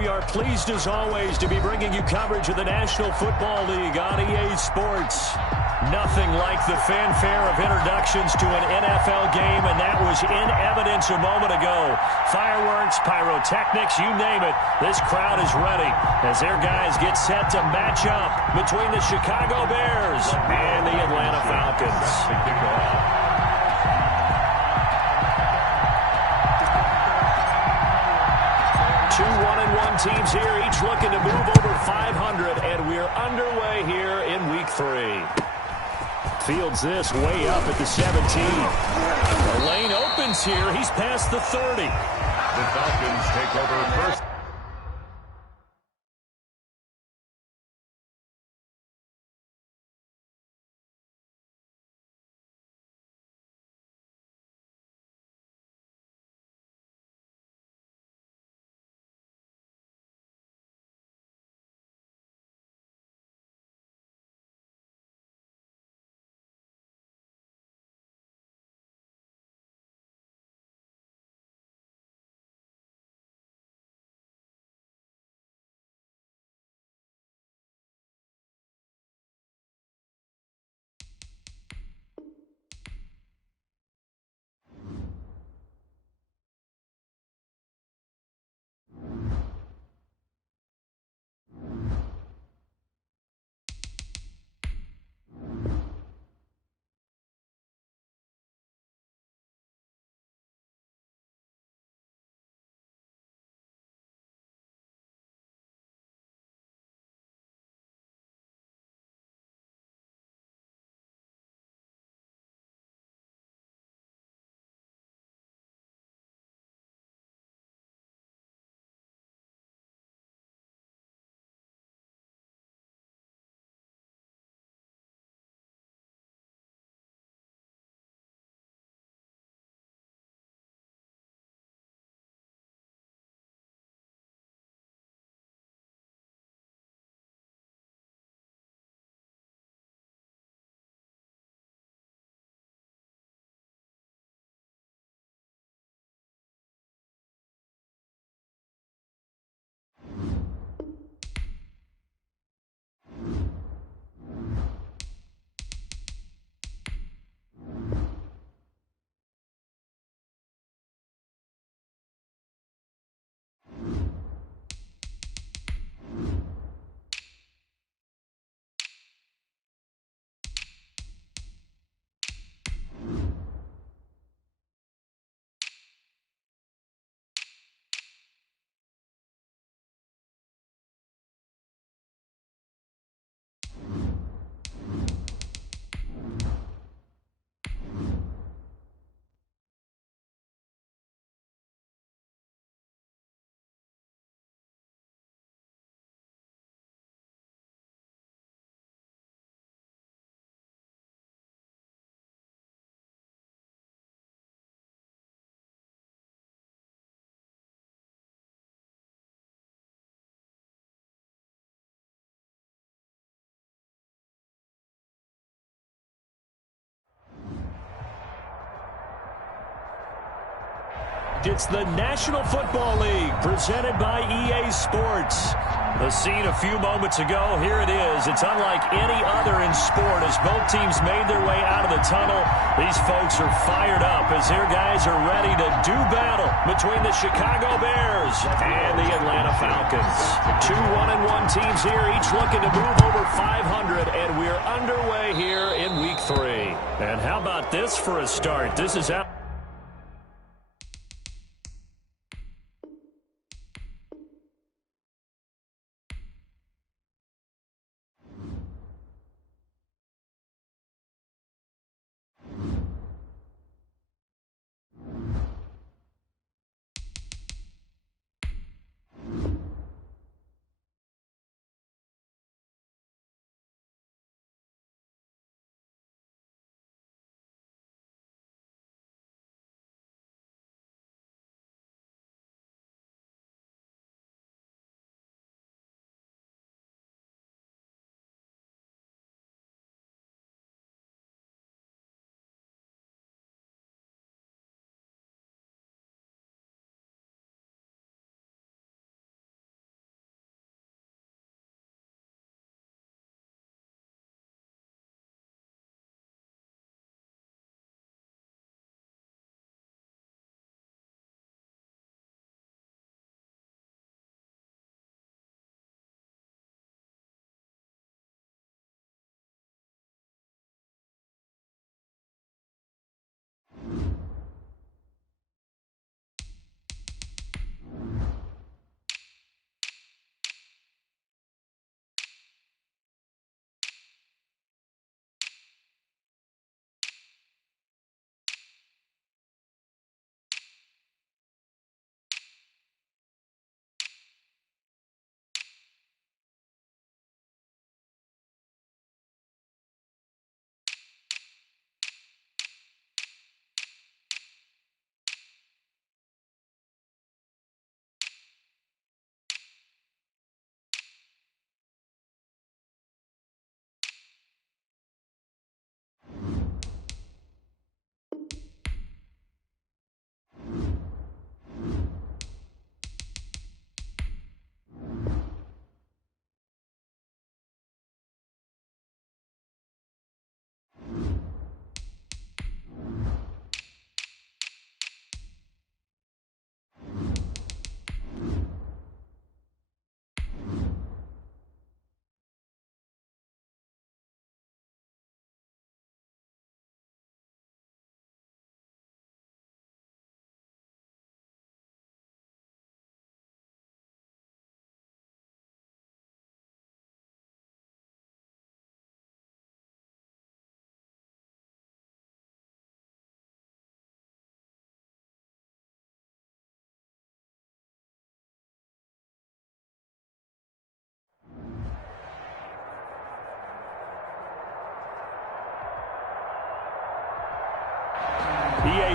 We are pleased as always to be bringing you coverage of the National Football League on EA Sports. Nothing like the fanfare of introductions to an NFL game, and that was in evidence a moment ago. Fireworks, pyrotechnics, you name it. This crowd is ready as their guys get set to match up between the Chicago Bears and the Atlanta Falcons. 2 1-1 teams here, each looking to move over 500, and we're underway here in Week 3. Fields this way up at the 17. The lane opens here. He's past the 30. The Falcons take over first. It's the National Football League presented by EA Sports. The scene a few moments ago, here it is. It's unlike any other in sport as both teams made their way out of the tunnel. These folks are fired up as their guys are ready to do battle between the Chicago Bears and the Atlanta Falcons. 2 1-1 teams here, each looking to move over 500, and we're underway here in Week 3. And how about this for a start? This is out.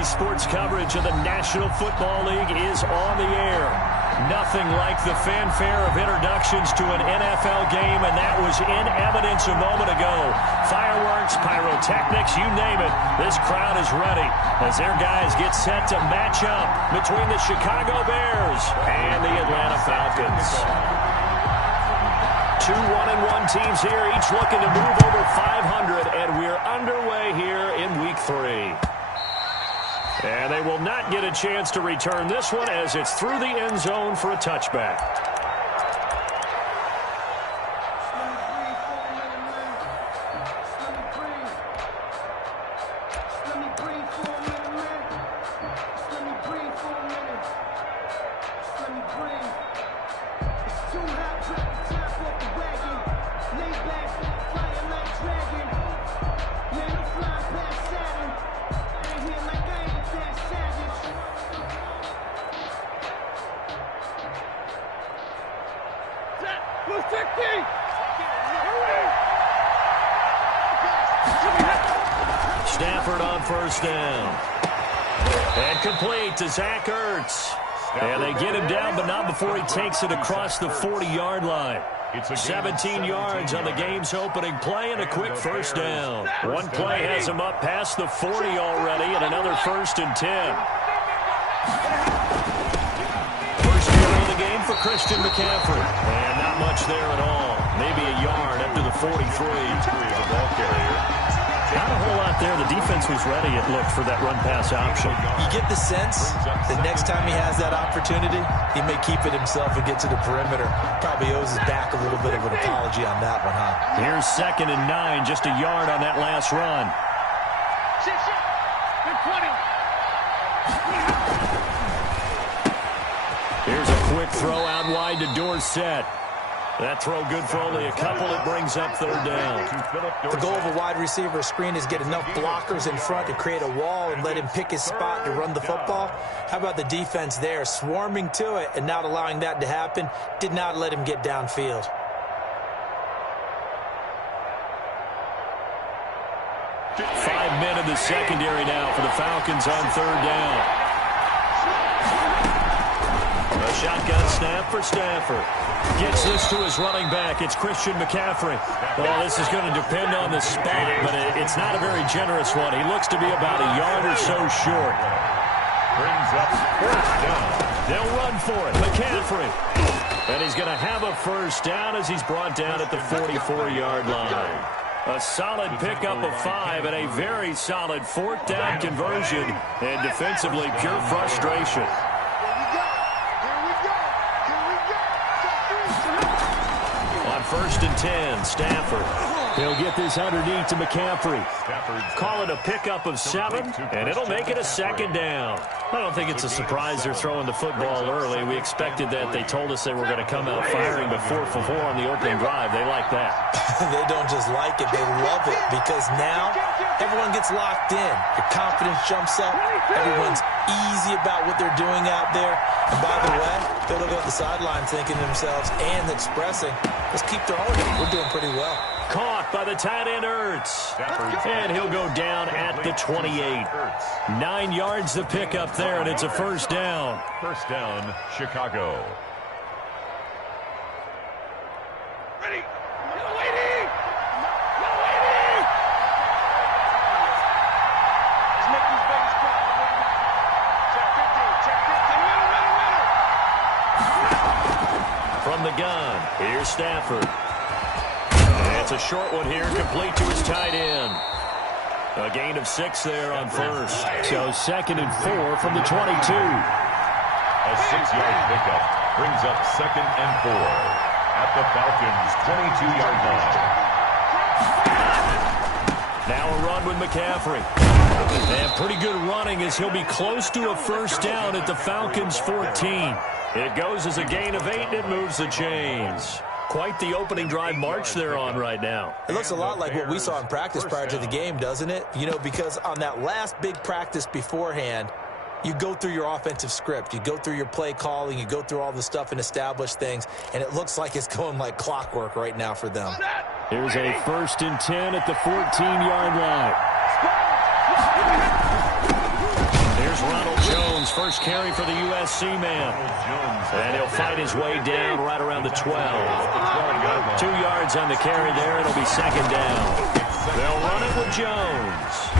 Sports coverage of the National Football League is on the air. Nothing like the fanfare of introductions to an NFL game, and that was in evidence a moment ago. Fireworks, pyrotechnics, you name it. This crowd is ready as their guys get set to match up between the Chicago Bears and the Atlanta Falcons. Two 1-1 teams here, each looking to move over 500, and we're underway here in Week 3. And they will not get a chance to return this one as it's through the end zone for a touchback. Stafford on first down. And complete to Zach Ertz. And they get him down, but not before he takes it across the 40-yard line. 17 yards on the game's opening play and a quick first down. One play has him up past the 40 already, and another 1st and 10. First carry of the game for Christian McCaffrey. And not much there at all. Maybe a yard up to the 43. The ball carrier. Not a whole lot there. The defense was ready, it looked, for that run-pass option. You get the sense that next time he has that opportunity, he may keep it himself and get to the perimeter. Probably owes his back a little bit of an apology on that one, huh? Here's 2nd and 9, just a yard on that last run. Here's a quick throw out wide to Dorsett. That throw good for only a couple. It brings up 3rd down. The goal of a wide receiver screen is get enough blockers in front to create a wall and let him pick his spot to run the football. How about the defense there, swarming to it and not allowing that to happen? Did not let him get downfield. Five men in the secondary now for the Falcons on 3rd down. A shotgun snap for Stafford. Gets this to his running back. It's Christian McCaffrey. Well, this is going to depend on the spot, but it's not a very generous one. He looks to be about a yard or so short. Brings up 1st down. They'll run for it. McCaffrey. And he's going to have a 1st down as he's brought down at the 44-yard line. A solid pickup of 5 and a very solid 4th down conversion. And defensively, pure frustration. On 1st and 10, Stafford. He'll get this underneath to McCaffrey. Call it a pickup of 7, and it'll make it a 2nd down. I don't think it's a surprise they're throwing the football early. We expected that. They told us they were going to come out firing before 4 on the opening drive. They like that. They don't just like it, they love it, because now everyone gets locked in. Your confidence jumps up. Everyone's easy about what they're doing out there. And by the way, they're looking at the sideline thinking to themselves and expressing, let's keep throwing it. We're doing pretty well. Caught by the tight end Ertz. And he'll go down at the 28. 9 yards to pick up there, and it's a 1st down. 1st down, Chicago. Ready. From the gun, here's Stafford. And it's a short one here, complete to his tight end. A gain of 6 there on 1st. So 2nd and 4 from the 22. A 6-yard pickup brings up 2nd and 4 at the Falcons' 22-yard line. Now a run with McCaffrey. And pretty good running as he'll be close to a 1st down at the Falcons' 14. It goes as a gain of 8, and it moves the chains. Quite the opening drive march they're on right now. It looks a lot like what we saw in practice prior to the game, doesn't it? You know, because on that last big practice beforehand, you go through your offensive script. You go through your play calling. You go through all the stuff and establish things. And it looks like it's going like clockwork right now for them. Here's a 1st and 10 at the 14-yard line. Falcons' first carry for the USC man. And he'll fight his way down right around the 12. 2 yards on the carry there. It'll be second down. They'll run it with Jones.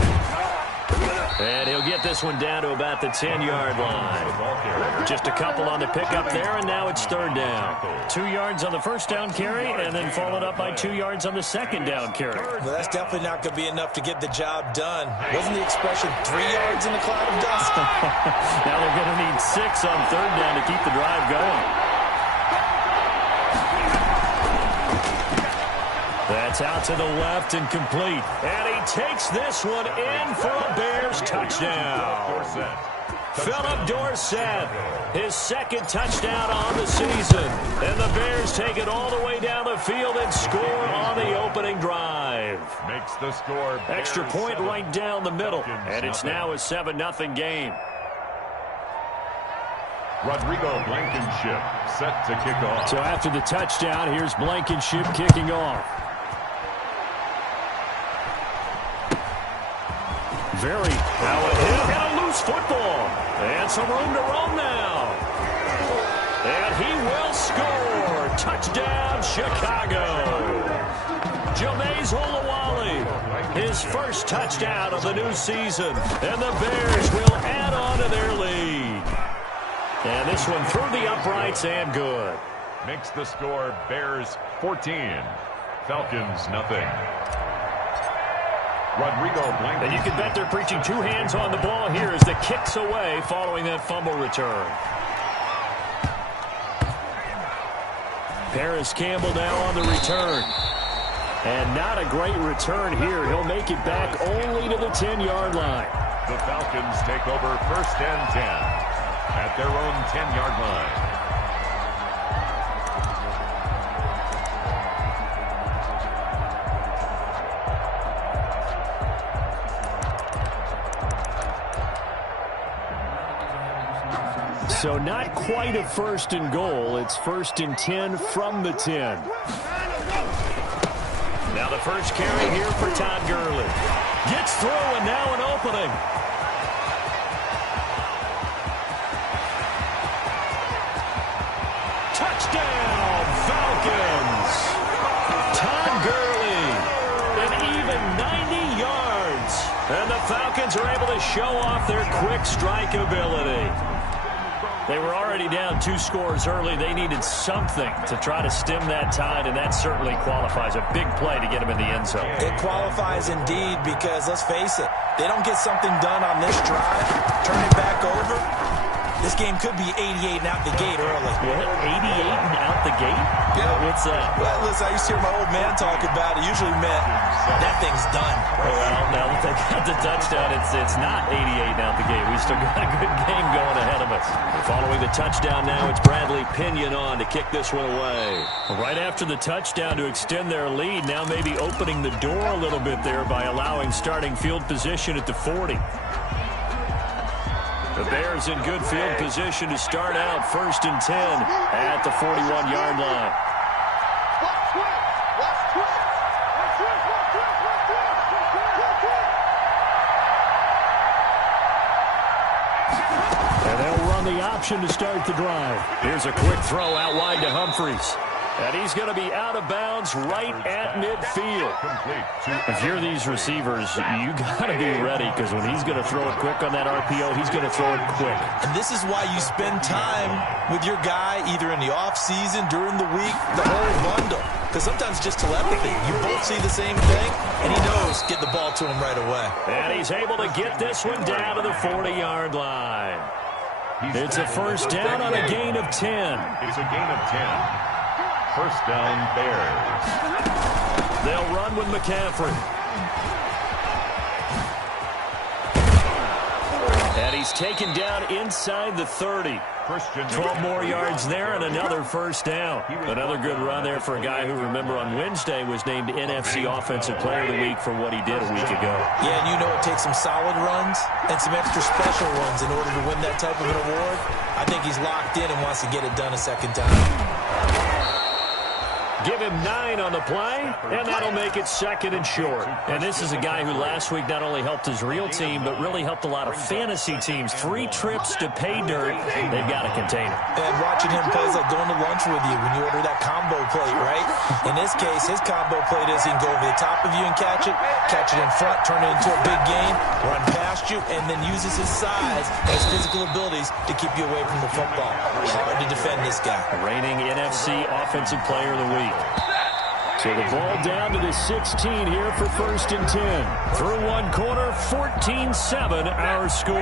And he'll get this one down to about the 10-yard line. Just a couple on the pickup there, and now it's third down. 2 yards on the first down carry, and then followed up by 2 yards on the second down carry. Well, that's definitely not going to be enough to get the job done. Wasn't the expression 3 yards in a cloud of dust? Now they're going to need 6 on third down to keep the drive going. That's out to the left and complete. And he takes this one in for a Bears touchdown. Philip Dorsett, his second touchdown on the season. And the Bears take it all the way down the field and score on the opening drive. Makes the score. Extra point right down the middle. And it's now a 7-0 game. Rodrigo Blankenship set to kick off. So after the touchdown, here's Blankenship kicking off. Very now a hit and a loose football. And some room to roam now. And he will score. Touchdown, Chicago. Jameis Olawale, his first touchdown of the new season. And the Bears will add on to their lead. And this one through the uprights and good. Makes the score Bears 14. Falcons nothing. Rodrigo Blankenship. And you can bet they're preaching 2 hands on the ball here as the kick's away following that fumble return. Paris Campbell now on the return. And not a great return here. He'll make it back only to the 10-yard line. The Falcons take over first and 10 at their own 10-yard line. So not quite a first and goal. It's first and 10 from the 10. Now the first carry here for Todd Gurley. Gets through and now an opening. Touchdown, Falcons. Todd Gurley, an even 90 yards. And the Falcons are able to show off their quick strike ability. They were already down 2 scores early. They needed something to try to stem that tide, and that certainly qualifies. A big play to get them in the end zone. It qualifies indeed because, let's face it, they don't get something done on this drive, turn it back over. This game could be 88 and out the gate early. What? 88 and out the gate? Yeah. What's that? Well, listen, I used to hear my old man talk about it. Usually meant that thing's done. Well, now that they got the touchdown, it's not 88 and out the gate. We still got a good game going ahead of us. Following the touchdown now, it's Bradley Pinion on to kick this one away. Right after the touchdown to extend their lead, now maybe opening the door a little bit there by allowing starting field position at the 40. The Bears in good field position to start out first and 10 at the 41-yard line. And they'll run the option to start the drive. Here's a quick throw out wide to Humphries. And he's going to be out of bounds right at midfield. If you're these receivers, you got to be ready because when he's going to throw it quick on that RPO, he's going to throw it quick. And this is why you spend time with your guy either in the offseason, during the week, the whole bundle. Because sometimes just telepathy. You both see the same thing, and he knows get the ball to him right away. And he's able to get this one down to the 40-yard line. It's a first down on a gain of 10. It's a gain of 10. First down, Bears. They'll run with McCaffrey. And he's taken down inside the 30. 12 more yards there and another first down. Another good run there for a guy who, remember, on Wednesday was named NFC Offensive Player of the Week for what he did a week ago. Yeah, and you know it takes some solid runs and some extra special ones in order to win that type of an award. I think he's locked in and wants to get it done a second time. Give him 9 on the play, and that'll make it 2nd and short. And this is a guy who last week not only helped his real team, but really helped a lot of fantasy teams. 3 trips to pay dirt. They've got to contain it. And watching him play is like going to lunch with you when you order that combo plate, right? In this case, his combo plate is he can go over the top of you and catch it in front, turn it into a big gain, run past you, and then uses his size and his physical abilities to keep you away from the football. Hard to defend this guy. Reigning NFC Offensive Player of the Week. So the ball down to the 16 here for 1st and 10. Through one quarter, 14-7 our score.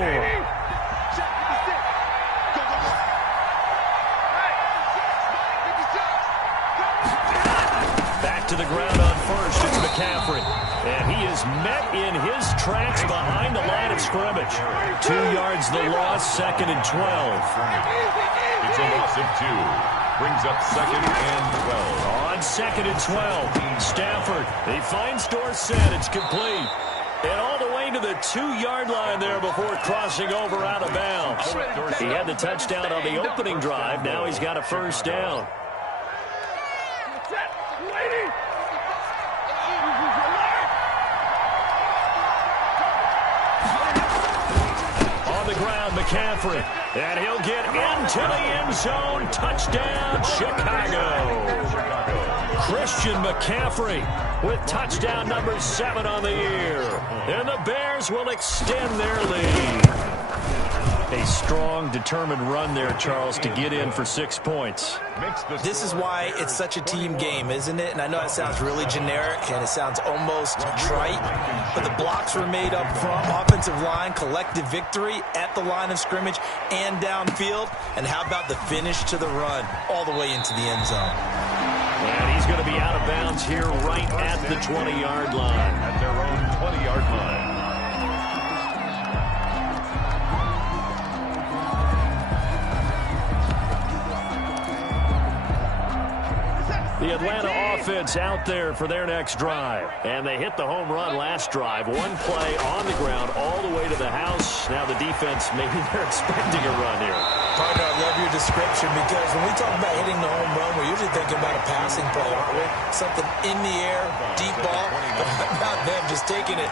Back to the ground on first. It's McCaffrey. And he is met in his tracks behind the line of scrimmage. 2 yards the loss, 2nd and 12. It's a loss of 2. Brings up 2nd and 12. On 2nd and 12, Stafford. He finds Dorsett. It's complete. And all the way to the 2-yard line there before crossing over out of bounds. He had the touchdown on the opening drive. Now he's got a 1st down. On the ground, McCaffrey. And he'll get into the end zone. Touchdown, Chicago. Christian McCaffrey with touchdown number 7 on the year. And the Bears will extend their lead. A strong, determined run there, Charles, to get in for 6 points. This is why it's such a team game, isn't it? And I know it sounds really generic and it sounds almost trite, but the blocks were made up front, offensive line, collective victory at the line of scrimmage and downfield. And how about the finish to the run all the way into the end zone? And he's going to be out of bounds here right at the 20-yard line. At their own 20-yard line. The Atlanta offense out there for their next drive. And they hit the home run last drive. 1 play on the ground all the way to the house. Now the defense, maybe they're expecting a run here. Partner, I love your description because when we talk about hitting the home run, we're usually thinking about a passing play, aren't we? Something in the air, deep ball. But how about them just taking it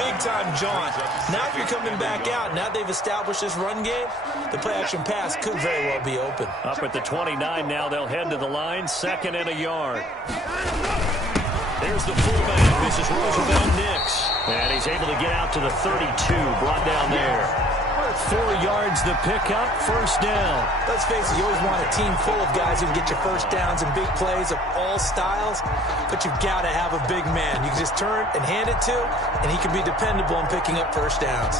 big-time jaunt? Now if you're coming back out, now they've established this run game, the play-action pass could very well be open. Up at the 29 now, they'll head to the line, 2nd and a yard. There's the fullback. This is Roosevelt Nix. And he's able to get out to the 32, brought down there. 4 yards the pickup, 1st down. Let's face it, you always want a team full of guys who can get your 1st downs and big plays of all styles, but you've got to have a big man you can just turn and hand it to, and he can be dependable in picking up 1st downs.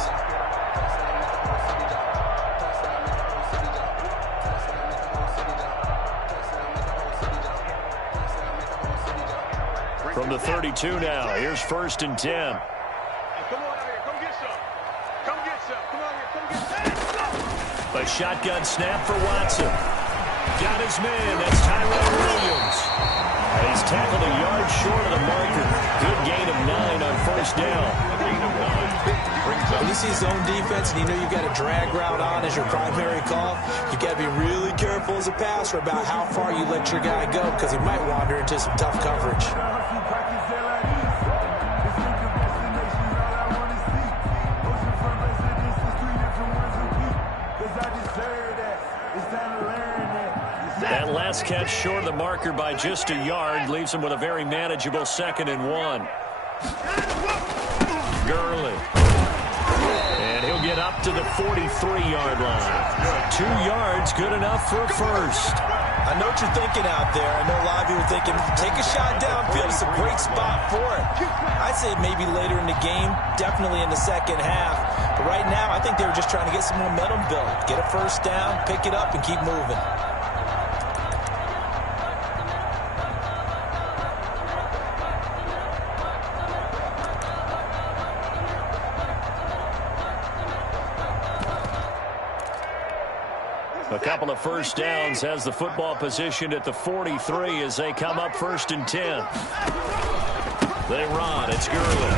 From the 32 now, here's 1st and 10. A shotgun snap for Watson. Got his man. That's Tyrone Williams. And he's tackled a yard short of the marker. Good gain of 9 on 1st down. When you see zone defense and you know you've got a drag route on as your primary call, you've got to be really careful as a passer about how far you let your guy go because he might wander into some tough coverage. That last catch short of the marker by just a yard leaves him with a very manageable 2nd and 1. Gurley. And he'll get up to the 43-yard line. 2 yards, good enough for a 1st. I know what you're thinking out there. I know a lot of you are thinking, take a shot downfield. It's a great spot for it. I'd say maybe later in the game, definitely in the 2nd half. But right now, I think they were just trying to get some momentum built. Get a 1st down, pick it up, and keep moving. A couple of 1st downs has the football position at the 43 as they come up 1st and 10. They run. It's Gurley.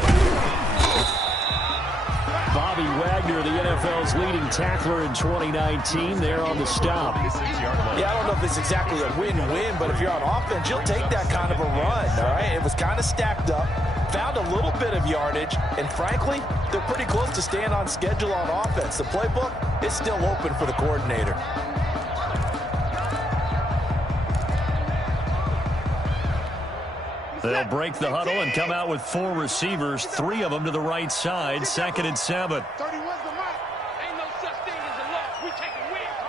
Bobby Wagner, the NFL's leading tackler in 2019, there on the stop. Yeah, I don't know if it's exactly a win-win, but if you're on offense, you'll take that kind of a run, all right? It was kind of stacked up, found a little bit of yardage, and frankly, they're pretty close to staying on schedule on offense. The playbook is still open for the coordinator. They'll break the huddle and come out with 4 receivers, 3 of them to the right side, 2nd and 7. 31's the mark. Ain't no such thing as a loss. We taking wins.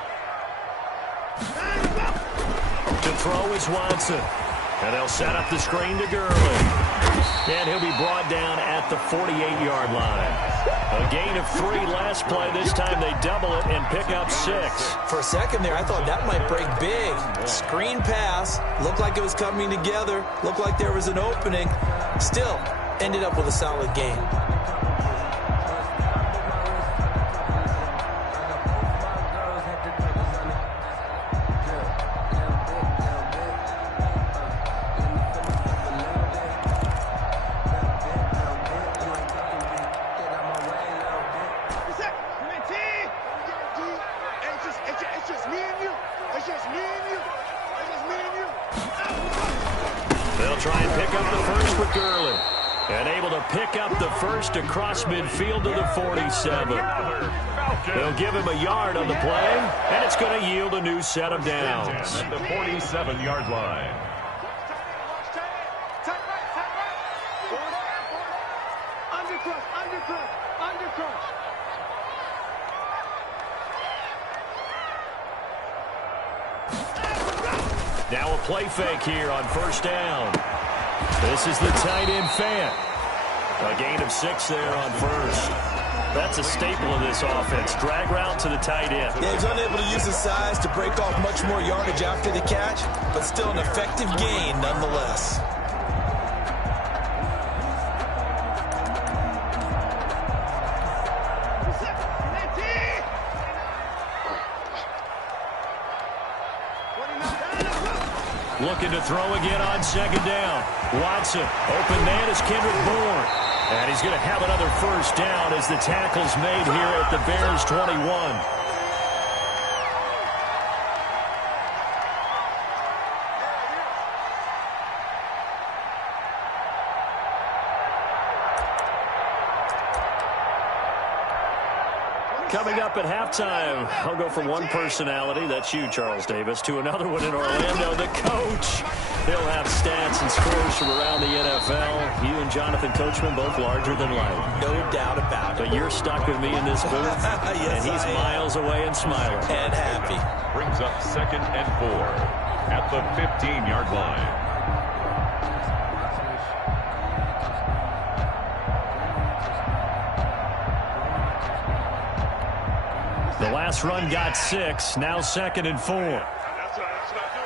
To throw is Watson. And they'll set up the screen to Gurley. And he'll be brought down at the 48-yard line. A gain of 3 last play. This time they double it and pick up 6. For a second there, I thought that might break big. Screen pass. Looked like it was coming together. Looked like there was an opening. Still, ended up with a solid gain. They'll try and pick up the first with Gurley. And able to pick up the first across midfield to the 47. They'll give him a yard on the play, and it's going to yield a new set of downs. At the 47-yard line. Now a play fake here on first down. This is the tight end Fant. A gain of 6 there on first. That's a staple of this offense. Drag route to the tight end. Yeah, he's unable to use his size to break off much more yardage after the catch, but still an effective gain nonetheless. Looking to throw again on second down. Watson, open man is Kendrick Bourne. And he's going to have another first down as the tackle's made here at the Bears 21. Coming up at halftime, I'll go from one personality, that's you, Charles Davis, to another one in Orlando, the coach. He'll have stats and scores from around the NFL. You and Jonathan Coachman both larger than life. No doubt about it. But you're stuck with me in this booth, yes, and he's miles away and smiling. And happy. Brings up 2nd and 4 at the 15-yard line. The last run got 6, now 2nd and 4. That's what I do.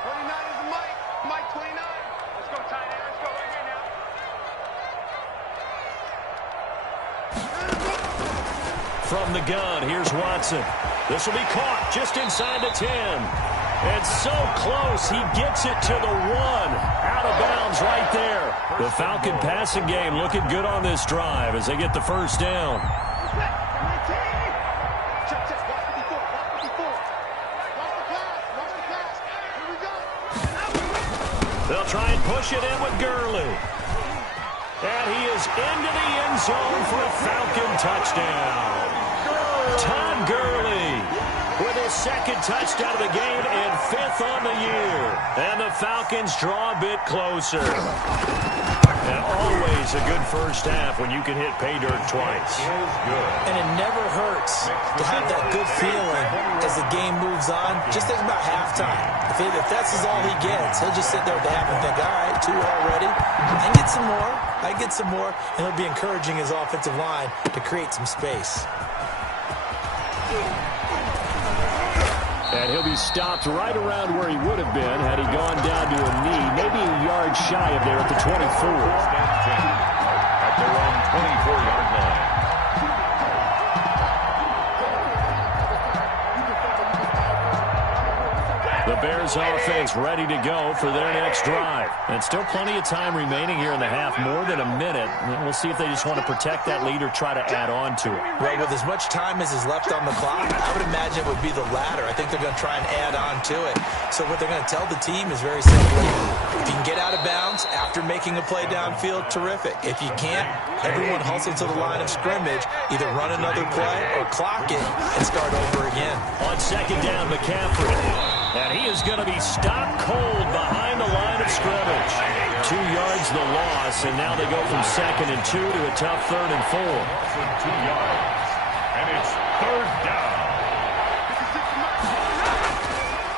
29 is the Mike. Mike 29. Let's go, tight end. Let's go right here now. From the gun, here's Watson. This will be caught just inside the 10. And so close, he gets it to the 1. Out of bounds right there. The Falcon passing game looking good on this drive as they get the first down. They'll try and push it in with Gurley. And he is into the end zone for a Falcon touchdown. Todd Gurley with his 2nd touchdown of the game and 5th on the year. And the Falcons draw a bit closer. And always a good first half when you can hit pay dirt twice. And it never hurts to have that good feeling as the game moves on. Just think about halftime. If that's all he gets, he'll just sit there at the half and think, all right, 2 already. I can get some more. I get some more. And he'll be encouraging his offensive line to create some space. And he'll be stopped right around where he would have been had he gone down to a knee, maybe a yard shy of there at the 24. At their own 24-yard line. The Bears offense ready to go for their next drive. And still plenty of time remaining here in the half, more than a minute. We'll see if they just want to protect that lead or try to add on to it. Well, with as much time as is left on the clock, I would imagine it would be the latter. I think they're going to try and add on to it. So what they're going to tell the team is very simply, if you can get out of bounds after making a play downfield, terrific. If you can't, everyone hustle to the line of scrimmage, either run another play or clock it and start over again. On second down, McCaffrey. And he is going to be stopped cold behind the line of scrimmage. 2 yards the loss, and now they go from 2nd and 2 to a tough 3rd and 4. For 2 yards. And it's 3rd down.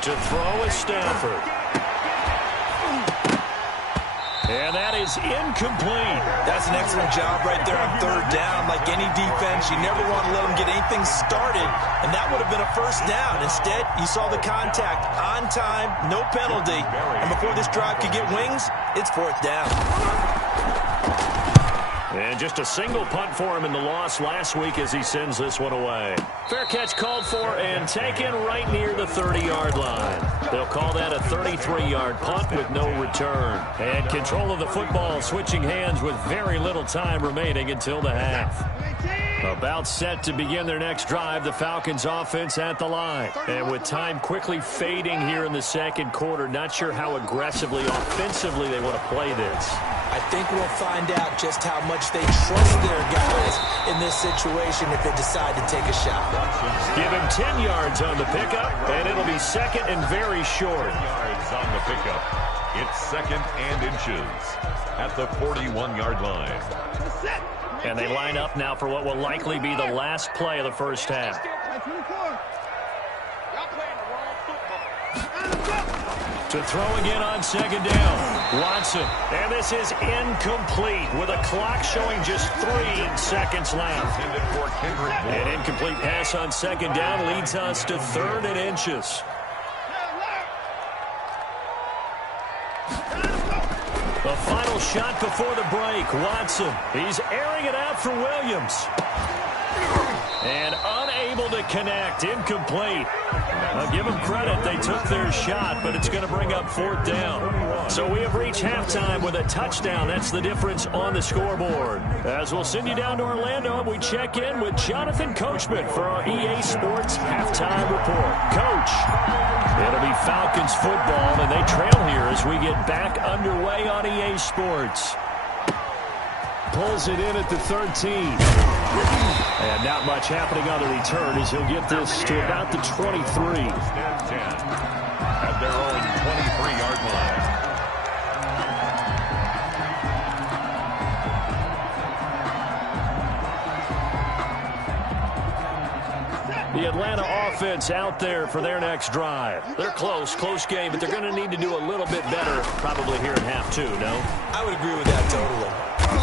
To throw is Stafford. And that is incomplete. That's an excellent job right there on 3rd down. Like any defense, you never want to let them get anything started, and that would have been a 1st down. Instead, you saw the contact on time, no penalty, and before this drive could get wings, it's 4th down. And just a single punt for him in the loss last week as he sends this one away. Fair catch called for and taken right near the 30-yard line. They'll call that a 33-yard punt with no return. And control of the football switching hands with very little time remaining until the half. About set to begin their next drive, the Falcons offense at the line. And with time quickly fading here in the 2nd quarter, not sure how aggressively, offensively they want to play this. I think we'll find out just how much they trust their guys in this situation if they decide to take a shot. Give him 10 yards on the pickup, and it'll be 2nd and very short. 10 yards on the pickup. It's 2nd and inches at the 41-yard line. And they line up now for what will likely be the last play of the 1st half. To throw again on 2nd down. Watson. And this is incomplete with a clock showing just 3 seconds left. An incomplete pass on 2nd down leads us to 3rd and inches. The final shot before the break. Watson. He's airing it out for Williams. And unable to connect. Incomplete. I'll give them credit. They took their shot, but it's going to bring up 4th down. So we have reached halftime with a touchdown. That's the difference on the scoreboard. As we'll send you down to Orlando, and we check in with Jonathan Coachman for our EA Sports Halftime Report. Coach, it'll be Falcons football, and they trail here as we get back underway on EA Sports. Pulls it in at the 13. And not much happening on the return as he'll get this to about the 23. At their own 23-yard line. The Atlanta offense out there for their next drive. They're close game, but they're going to need to do a little bit better probably here in half 2, no? I would agree with that totally.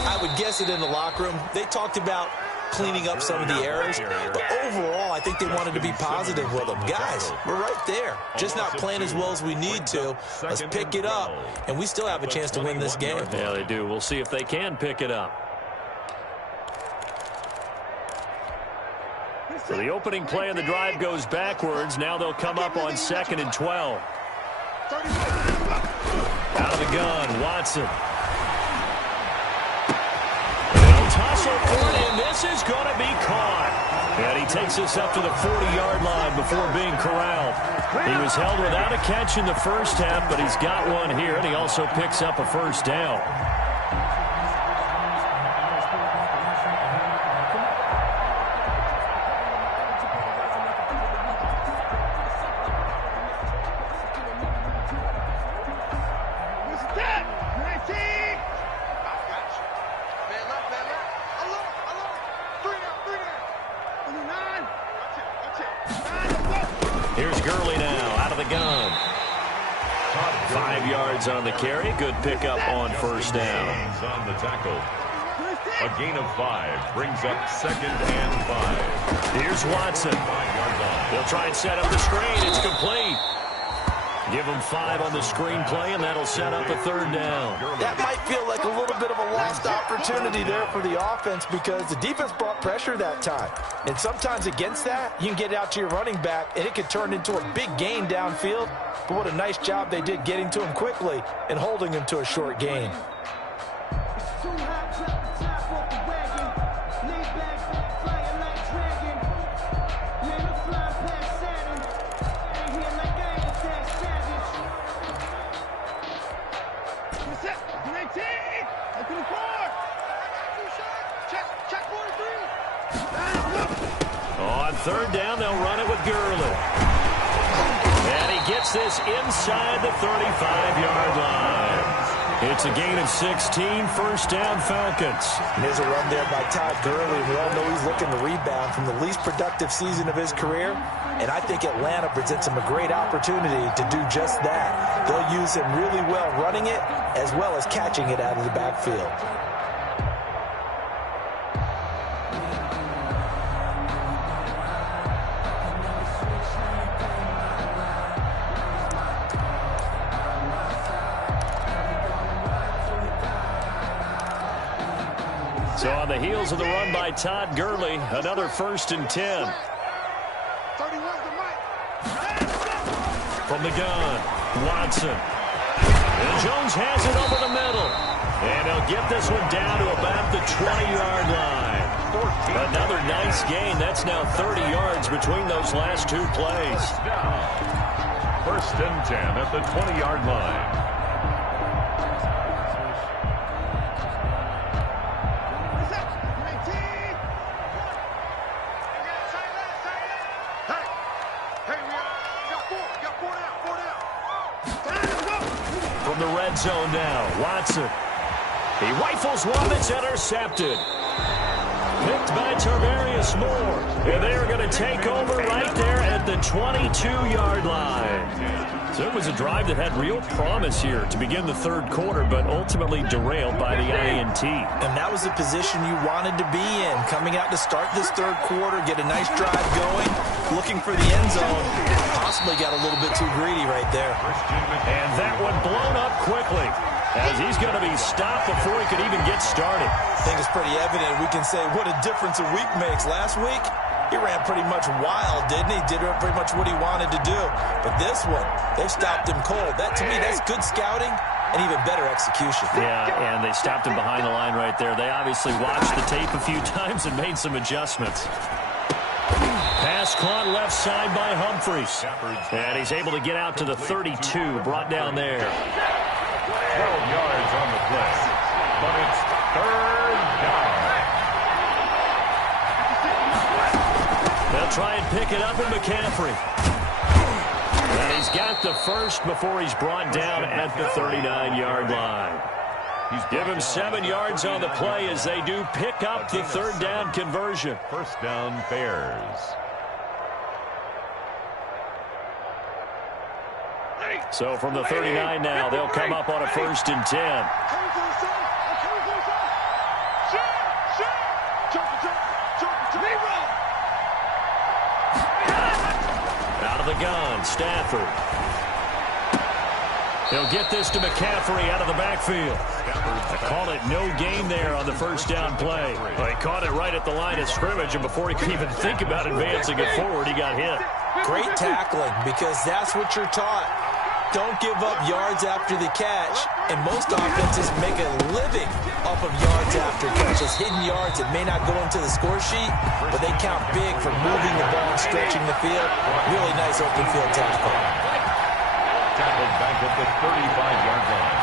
I would guess it in the locker room. They talked about cleaning up some of the errors, but overall, I think they wanted to be positive with them. Guys, we're right there. Just not playing as well as we need to. Let's pick it up, and we still have a chance to win this game. Yeah, they do. We'll see if they can pick it up. So the opening play of the drive goes backwards. Now they'll come up on 2nd and 12. Out of the gun, Watson. They'll tussle for it, and this is going to be caught. And he takes us up to the 40-yard line before being corralled. He was held without a catch in the 1st half, but he's got one here, and he also picks up a 1st down. Here's Gurley now, out of the gun. 5 yards on the carry. Good pickup on 1st down. On the tackle. A gain of 5 brings up 2nd and 5. Here's Watson. They'll try and set up the screen. It's complete. Give them 5 on the screenplay, and that'll set up a third down. That might feel like a little bit of a lost opportunity there for the offense because the defense brought pressure that time. And sometimes against that, you can get it out to your running back, and it could turn into a big gain downfield. But what a nice job they did getting to him quickly and holding him to a short gain. On third down, they'll run it with Gurley. And he gets this inside the 35-yard line. It's a gain of 16, first down Falcons. And there's a run there by Todd Gurley. We all know he's looking to rebound from the least productive season of his career. And I think Atlanta presents him a great opportunity to do just that. They'll use him really well running it as well as catching it out of the backfield. So on the heels of the run by Todd Gurley, another 1st and 10. From the gun, Watson. And Jones has it over the middle. And he'll get this one down to about the 20-yard line. Another nice gain. That's now 30 yards between those last 2 plays. 1st and 10 at the 20-yard line. From the red zone now, Watson. He rifles one that's intercepted. Picked by Tarvarius Moore. And they're going to take over right there at the 22-yard line. So it was a drive that had real promise here to begin the third quarter, but ultimately derailed by the INT. And that was the position you wanted to be in. Coming out to start this third quarter, get a nice drive going, looking for the end zone. Possibly got a little bit too greedy right there. And that one blown up quickly, as he's going to be stopped before he could even get started. I think it's pretty evident. We can say what a difference a week makes. Last week, he ran pretty much wild, didn't he? Did pretty much what he wanted to do. But this one, they've stopped him cold. That, to me, that's good scouting and even better execution. Yeah, and they stopped him behind the line right there. They obviously watched the tape a few times and made some adjustments. Pass caught left side by Humphries. And he's able to get out to the 32, brought down there. 12 yards on the play, but it's third down. They'll try and pick it up with McCaffrey. And he's got the first before he's brought down at the 39-yard line. Give him 7 yards on the play as they do pick up the third down conversion. First down Bears. So from the 39 now, they'll come up on a 1st and 10. Out of the gun, Stafford. He'll get this to McCaffrey out of the backfield. I call it no gain there on the first down play. Well, he caught it right at the line of scrimmage, and before he could even think about advancing it forward, he got hit. Great tackling, because that's what you're taught. Don't give up yards after the catch, and most offenses make a living off of yards after catches. Hidden yards that may not go into the score sheet, but they count big for moving the ball and stretching the field. Really nice open field tackle. Tackled back at the 35-yard line.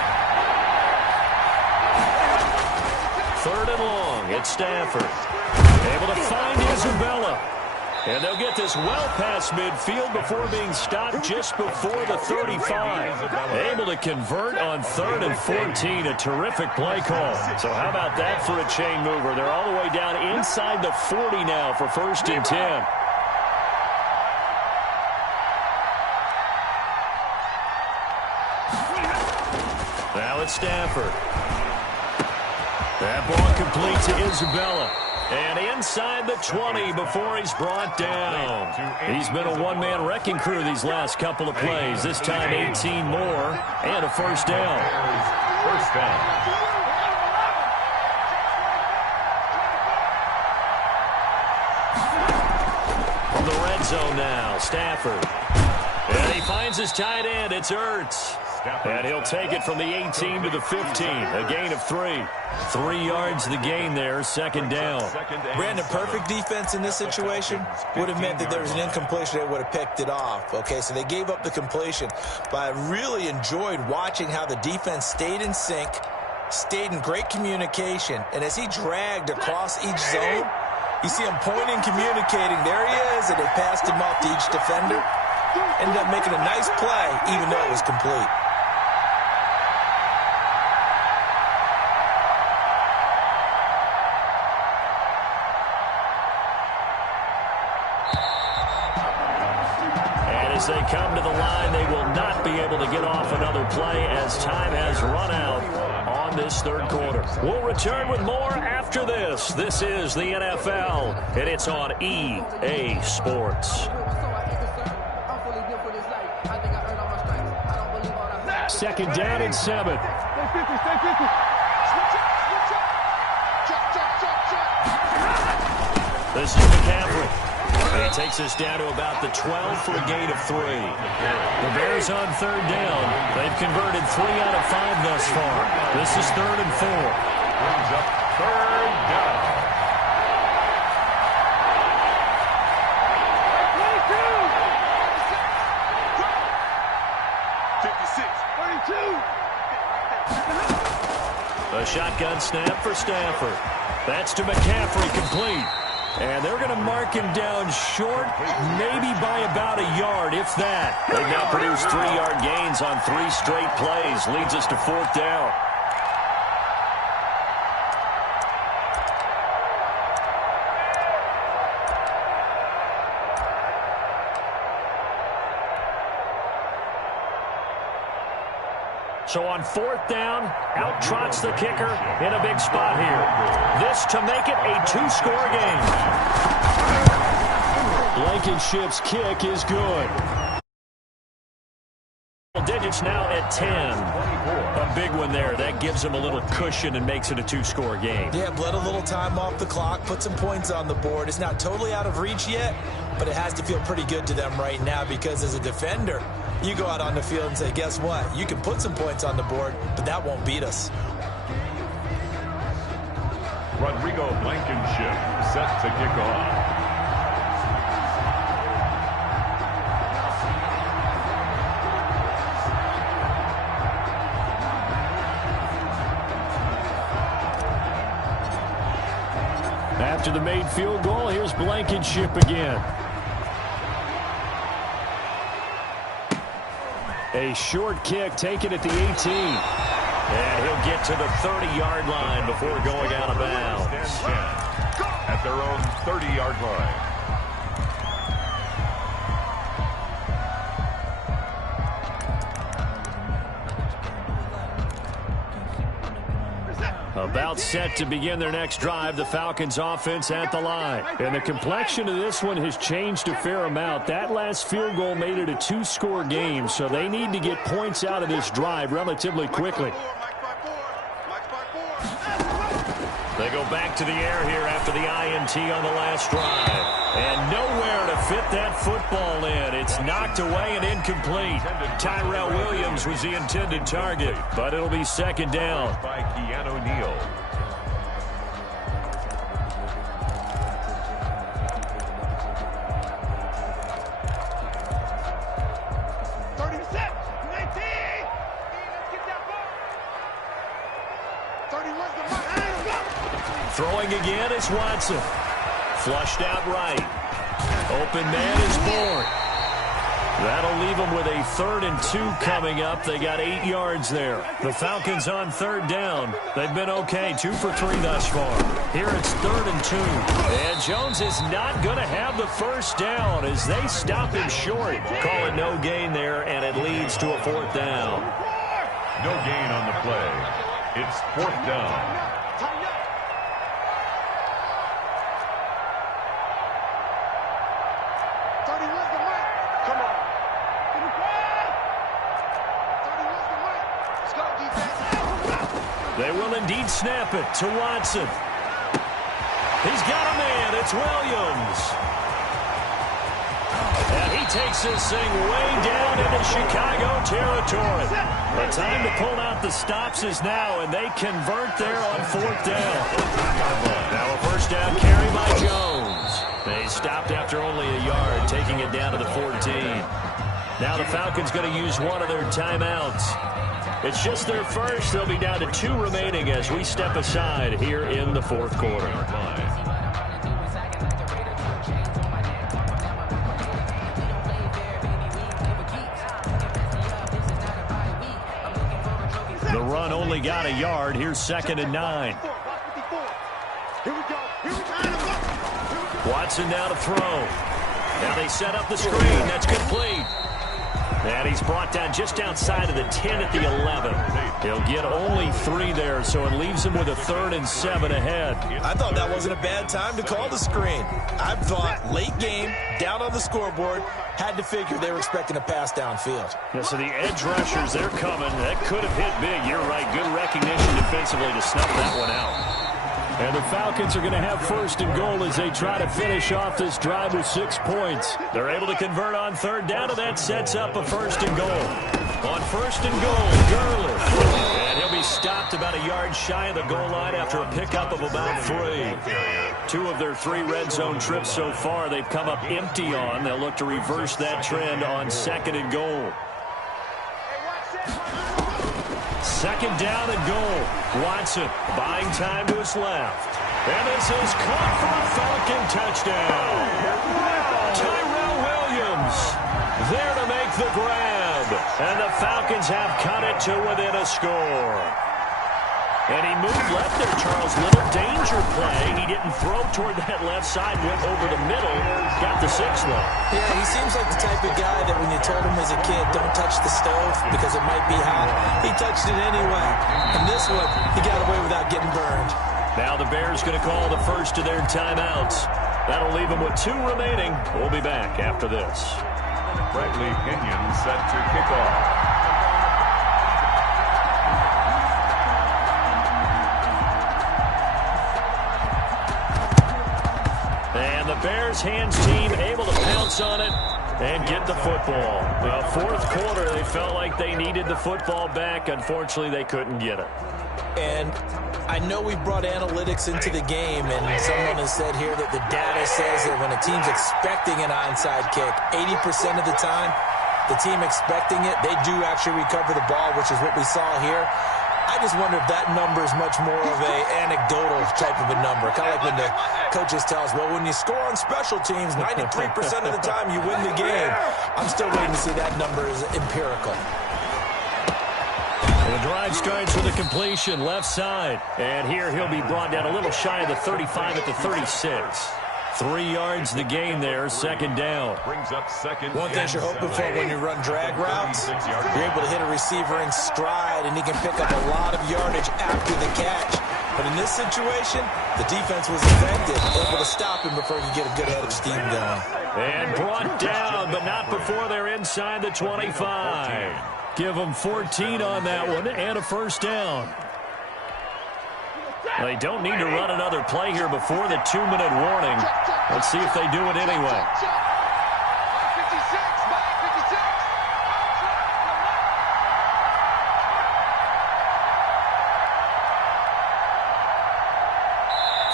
Third and long, it's Stafford. Able to find Isabella. And they'll get this well past midfield before being stopped just before the 35. Able to convert on 3rd and 14. A terrific play call. So how about that for a chain mover? They're all the way down inside the 40 now for 1st and 10. Now it's Stafford. That ball complete to Isabella. And inside the 20 before he's brought down. He's been a one-man wrecking crew these last couple of plays. This time 18 more and a first down. First down. From the red zone now, Stafford. And he finds his tight end. It's Ertz. And he'll take it from the 18 to the 15. A gain of 3. 3 yards the gain there, second down. Brandon, perfect defense in this situation would have meant that there was an incompletion. They would have picked it off. Okay, so they gave up the completion. But I really enjoyed watching how the defense stayed in sync, stayed in great communication. And as he dragged across each zone, you see him pointing, communicating. There he is, and they passed him off to each defender. Ended up making a nice play, even though it was complete. As they come to the line, they will not be able to get off another play as time has run out on this third quarter. We'll return with more after this. This is the NFL, and it's on EA Sports. Second down and 7. This is McCaffrey. And he takes us down to about the 12 for a gain of 3. The Bears on third down. They've converted 3 out of 5 thus far. This is 3rd and 4. Brings up third down. A shotgun snap for Stafford. That's to McCaffrey, complete. And they're going to mark him down short, maybe by about a yard, if that. They've now produced 3-yard gains on 3 straight plays. Leads us to 4th down. So on 4th down, out trots the kicker in a big spot here. This to make it a 2-score game. Blankenship's kick is good. Digits now at 10. A big one there. That gives them a little cushion and makes it a 2-score game. Yeah, bled a little time off the clock, put some points on the board. It's not totally out of reach yet, but it has to feel pretty good to them right now because as a defender, you go out on the field and say, guess what? You can put some points on the board, but that won't beat us. Rodrigo Blankenship set to kick off. After the made field goal, here's Blankenship again. A short kick taken at the 18. And he'll get to the 30-yard line before going out of bounds. At their own 30-yard line. About set to begin their next drive, the Falcons offense at the line. And the complexion of this one has changed a fair amount. That last field goal made it a 2-score game, so they need to get points out of this drive relatively quickly. They go back to the air here after the INT on the last drive. And nowhere to fit that football in. It's knocked away and incomplete. Tyrell Williams was the intended target, but it'll be second down. By Keanu Neal. Throwing again is Watson. Flushed out right. Open man is born. That'll leave them with a 3rd and 2 coming up. They got 8 yards there. The Falcons on third down. They've been okay, 2 for 3 thus far. Here it's 3rd and 2. And Jones is not going to have the first down as they stop him short. Call it no gain there, and it leads to a 4th down. No gain on the play. It's 4th down. They will indeed snap it to Watson. He's got a man. It's Williams. And he takes this thing way down into Chicago territory. The time to pull out the stops is now, and they convert there on 4th down. Now a first down carry by Jones. They stopped after only a yard, taking it down to the 14. Now the Falcons going to use one of their timeouts. It's just their first. They'll be down to 2 remaining as we step aside here in the 4th quarter. The run only got a yard. Here's 2nd and 9. Watson now to throw. Now they set up the screen. That's complete. And he's brought down just outside of the 10 at the 11. He'll get only 3 there, so it leaves him with a 3rd and 7 ahead. I thought that wasn't a bad time to call the screen. I thought late game, down on the scoreboard, had to figure they were expecting a pass downfield. Yeah, so the edge rushers, they're coming. That could have hit big. You're right. Good recognition defensively to snuff that one out. And the Falcons are going to have 1st and goal as they try to finish off this drive with 6 points. They're able to convert on 3rd down, and that sets up a 1st and goal. On 1st and goal, Gurley. And he'll be stopped about a yard shy of the goal line after a pickup of about 3. 2 of their 3 red zone trips so far they've come up empty on. They'll look to reverse that trend on 2nd and goal. 2nd down and goal. Watson buying time to his left. And this is caught for a Falcon touchdown. Tyrell Williams there to make the grab. And the Falcons have cut it to within a score. And he moved left there, Charles. Little danger play. He didn't throw toward that left side, went over the middle, got the 6th one. Yeah, he seems like the type of guy that when you told him as a kid, don't touch the stove because it might be hot, he touched it anyway. And this one, he got away without getting burned. Now the Bears going to call the first of their timeouts. That'll leave them with 2 remaining. We'll be back after this. Bradley Pinion set to kick off. And the Bears hands team able to pounce on it and get the football. Well, 4th quarter, they felt like they needed the football back. Unfortunately, they couldn't get it. And I know we brought analytics into the game, and someone has said here that the data says that when a team's expecting an onside kick, 80% of the time, the team expecting it, they do actually recover the ball, which is what we saw here. I just wonder if that number is much more of an anecdotal type of a number. Kind of like when the coaches tell us, well, when you score on special teams, 93% of the time you win the game. I'm still waiting to see that number is empirical. The drive starts with a completion left side. And here he'll be brought down a little shy of the 35 at the 36. 3 yards the gain there, 2nd down. Brings up 2nd. One thing you're hoping for when you run drag routes, you're able to hit a receiver in stride, and he can pick up a lot of yardage after the catch. But in this situation, the defense was effective, able to stop him before he could get a good head of steam going. And brought down, but not before they're inside the 25. Give them 14 on that one and a 1st down. They don't need to run another play here before the 2-minute warning. Let's see if they do it anyway.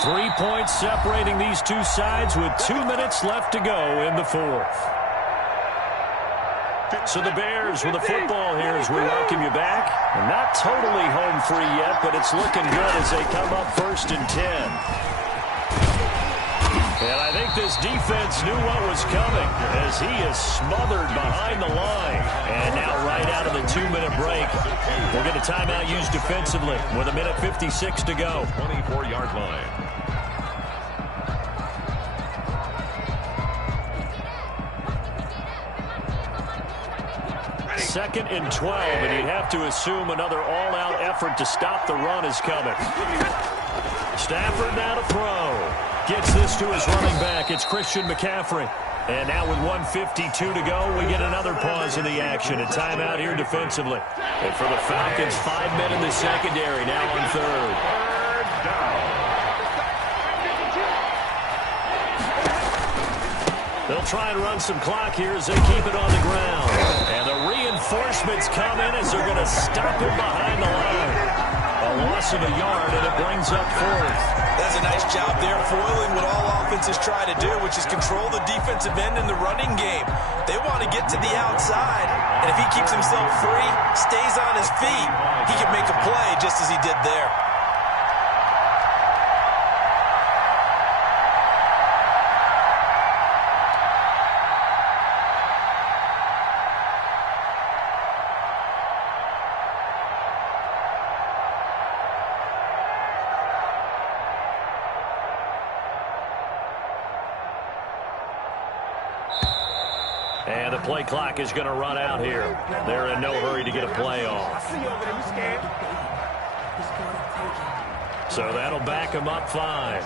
Three points separating these two sides with 2 minutes left to go in the 4th. So the Bears with the football here as we welcome you back. Not totally home free yet, but it's looking good as they come up 1st and 10. And I think this defense knew what was coming as he is smothered behind the line. And now right out of the 2-minute break, we'll get a timeout used defensively with 1:56 to go. 24-yard line. Second and 12, and you'd have to assume another all-out effort to stop the run is coming. Stafford now to throw. Gets this to his running back. It's Christian McCaffrey. And now with 1:52 to go, we get another pause in the action. A timeout here defensively. And for the Falcons, 5 men in the secondary, now on third. They'll try and run some clock here as they keep it on the ground. And the reinforcements come in as they're going to stop him behind the line. A loss of a yard, and it brings up fourth. That's a nice job there, foiling what all offenses try to do, which is control the defensive end in the running game. They want to get to the outside, and if he keeps himself free, stays on his feet, he can make a play just as he did there. And the play clock is going to run out here. They're in no hurry to get a play off. So that'll back them up 5.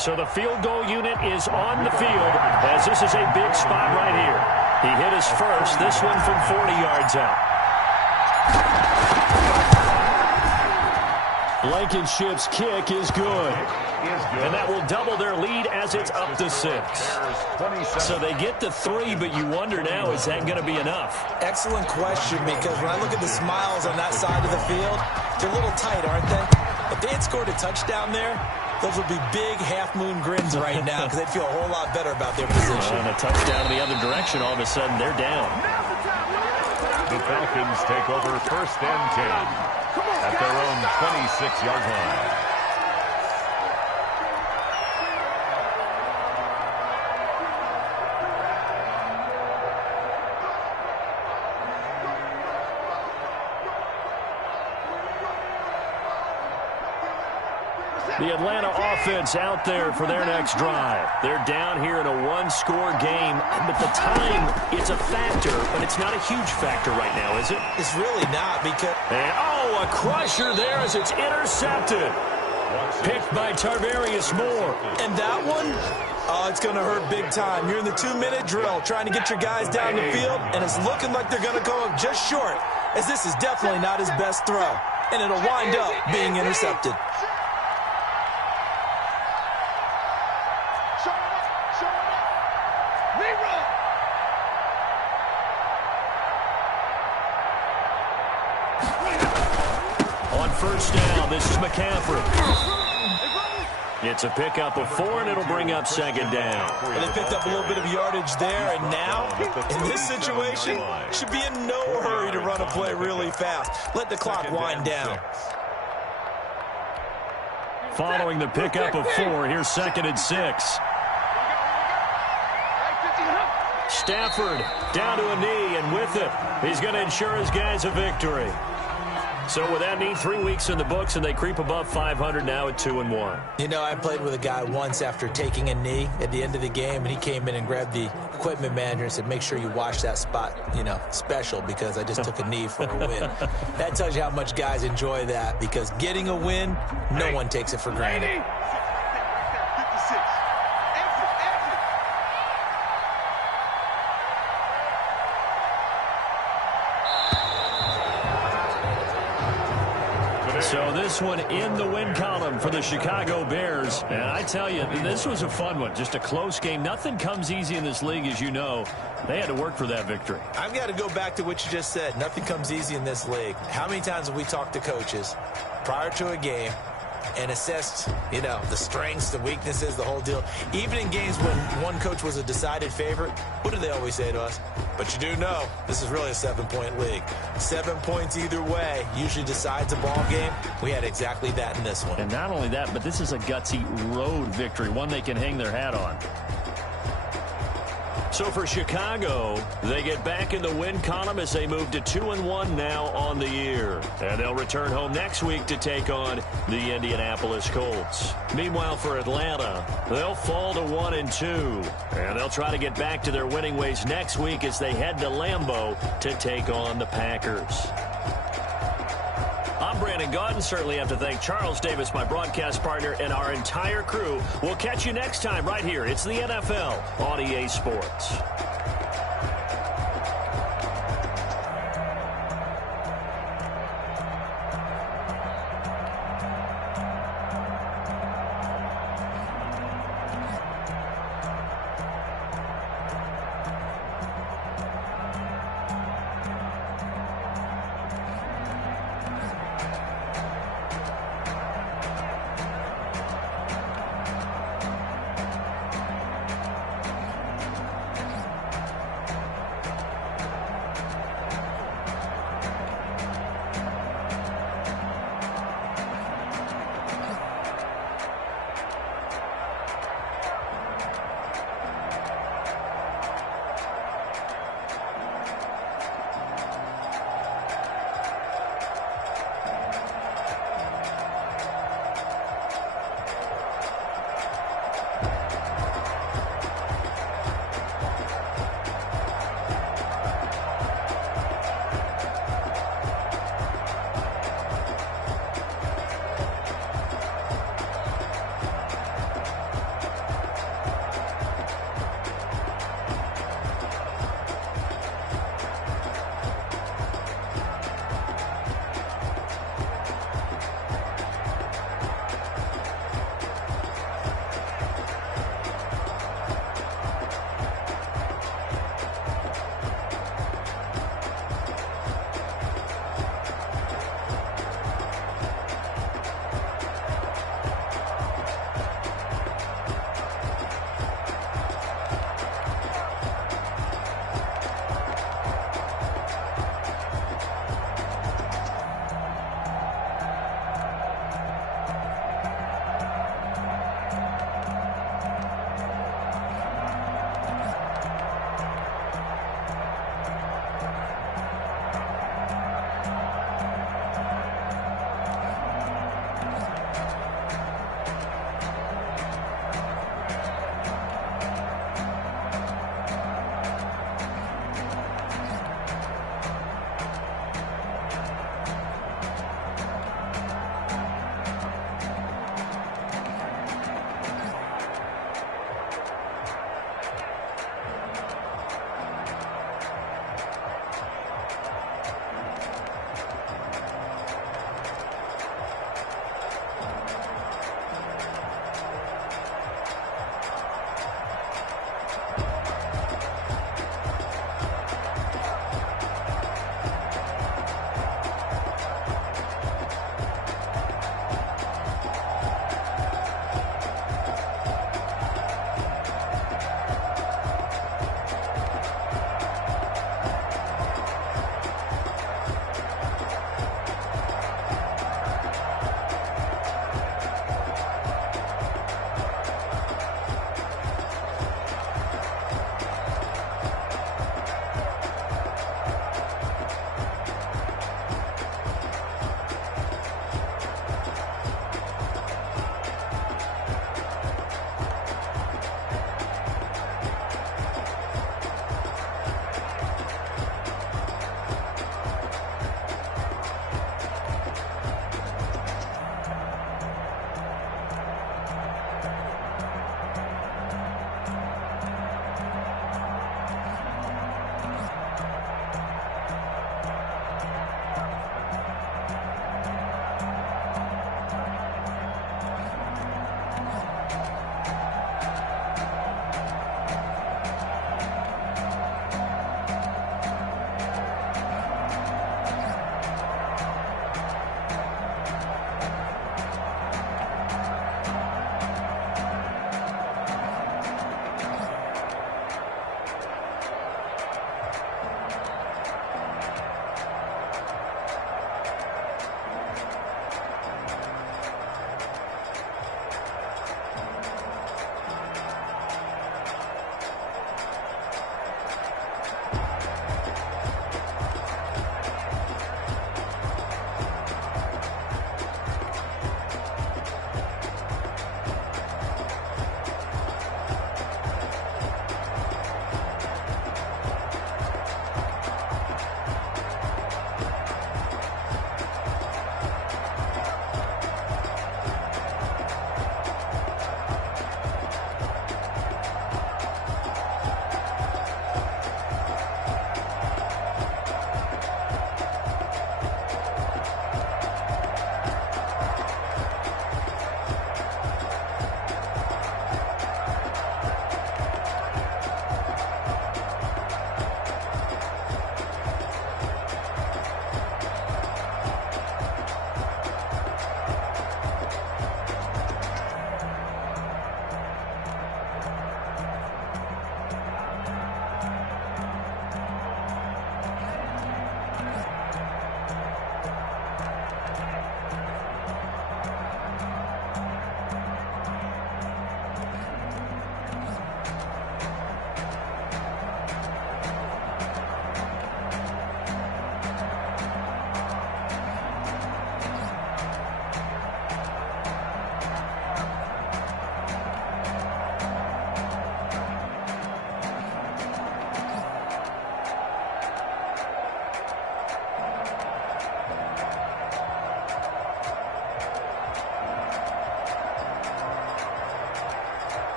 So the field goal unit is on the field as this is a big spot right here. He hit his first, this one from 40 yards out. Blankenship's kick is good. And that will double their lead as it's up to 6. So they get to 3, but you wonder now, is that going to be enough? Excellent question, because when I look at the smiles on that side of the field, they're a little tight, aren't they? If they had scored a touchdown there, those would be big half-moon grins right now because they'd feel a whole lot better about their position. And a touchdown in the other direction, all of a sudden they're down. The Falcons take over 1st and 10 at their own 26-yard line. The Atlanta offense out there for their next drive. They're down here in a one-score game, but the time, it's a factor, but it's not a huge factor right now, is it? It's really not because... And, oh, a crusher there as it's intercepted. Picked by Tarvarius Moore. And that one, it's going to hurt big time. You're in the 2-minute drill trying to get your guys down the field, and it's looking like they're going to go up just short, as this is definitely not his best throw. And it'll wind up being intercepted. First down, this is McCaffrey. It's a pickup of 4, and it'll bring up 2nd down. And they picked up a little bit of yardage there, and now, in this situation, should be in no hurry to run a play really fast. Let the clock wind down. Following the pickup of 4, here's 2nd and 6. Stafford down to a knee, and with it, he's going to ensure his guys a victory. So with that knee, 3 weeks in the books, and they creep above 500 now at 2-1. You know, I played with a guy once after taking a knee at the end of the game, and he came in and grabbed the equipment manager and said, make sure you wash that spot, special, because I just took a knee for a win. That tells you how much guys enjoy that, because getting a win, no one takes it for granted. So this one in the win column for the Chicago Bears. And I tell you, this was a fun one. Just a close game. Nothing comes easy in this league, as you know. They had to work for that victory. I've got to go back to what you just said. Nothing comes easy in this league. How many times have we talked to coaches prior to a game and assessed, the strengths, the weaknesses, the whole deal? Even in games when one coach was a decided favorite, what do they always say to us? But you do know, this is really a 7-point league. 7 points either way usually decides a ball game. We had exactly that in this one. And not only that, but this is a gutsy road victory, one they can hang their hat on. So for Chicago, they get back in the win column as they move to 2-1 now on the year. And they'll return home next week to take on the Indianapolis Colts. Meanwhile, for Atlanta, they'll fall to 1-2. And they'll try to get back to their winning ways next week as they head to Lambeau to take on the Packers. I'm Brandon Gaudin. Certainly have to thank Charles Davis, my broadcast partner, and our entire crew. We'll catch you next time right here. It's the NFL on EA Sports.